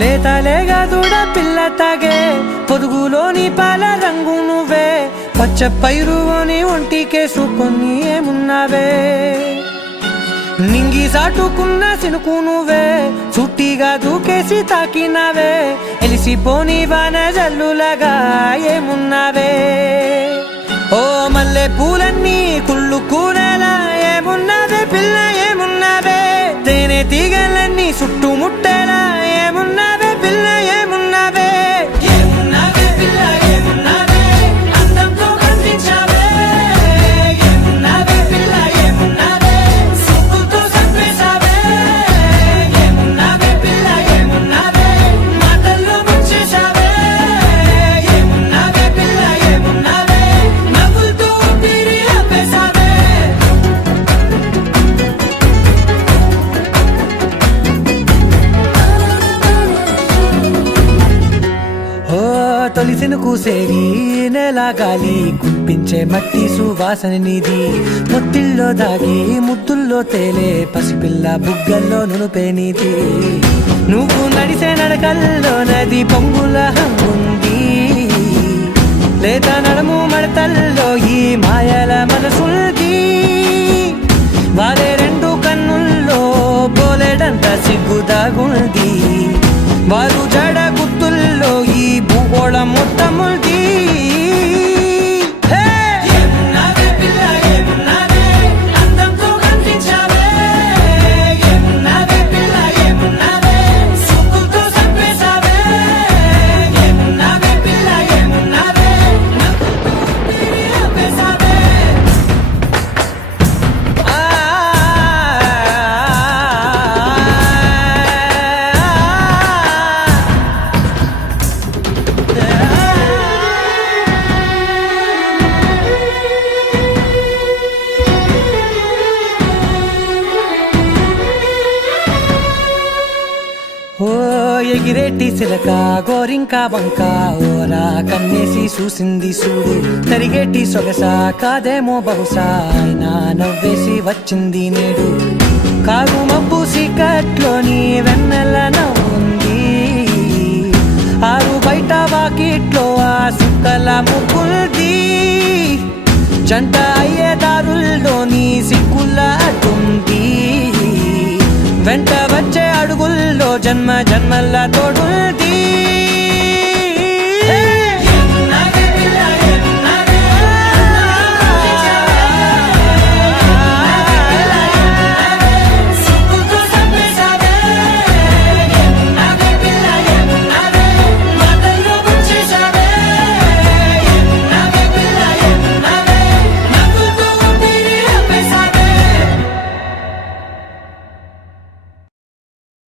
లేతలేగా దూడ పిల్ల తాగే పొదుగులోని పాల రంగు నువ్వే పచ్చ పైరుని ఒంటికేసుకొని ఏమున్నావే నింగి సాటుకున్న సినుకు నువ్వే చుట్టిగా దూకేసి తాకినావే ఎలిసిపోని వాన జల్లులగా ఏమున్నావే ఓ మల్లె పూలన్నీ కుళ్ళు కూరలా ఏమున్నావే పిల్ల ఏమున్నావే తేనె తీగలన్నీ చుట్టుముట్టేలా ఏమున్నావే పిల్ల ఏమున్నావే ఏమున్నావే పిల్ల ఏమున్నావే అందంతో కనిపించావే ఏమున్నావే పిల్ల ఏమున్నావే సుక్కుతో సంపేశావే ఏమున్నావే పిల్ల ఏమున్నావే మాటల్లో ముంచేశావే ఏమున్నావే పిల్ల ఏమున్నావే నవ్వులతో ఊపిరి ఆపేశావే తొలిసిన కూసేరి నెల గాలి కుప్పించే మట్టి సువాసన నీది ముత్తిల్లో దాగి ముద్దుల్లో తేలే పసిపిల్ల బుగ్గల్లో నునుపే నీది నువ్వు నడిసే నడకల్లో నది పొంగుల హంగుంది లేత నడము మడతల్లో ఈ మాయల మనసుంది వారే రెండు కన్నుల్లో బోలెడంత సిగ్గుదాగుంది వారు జడ గుర్తుల్లో ఈ భూగోళం మొత్తముంది ఎగిరేటి సిలక గోరింక వంక ఓరా కన్నేసి చూసింది చూడు తరిగేటి సొగస కాదేమో బహుశా అయినా నవ్వేసి వచ్చింది నేడు కారు మబ్బు సీకట్లోని వెన్నెల నవ్వుంది ఆరు బయట వాకిట్లో ఆ సుక్కల ముగ్గుల్ది జంట అయ్యే దారుల్లోని సిగ్గుల అడ్డుంది వెంట వచ్చే అడుగుల్లో జన్మ జన్మల్ల తోడుంది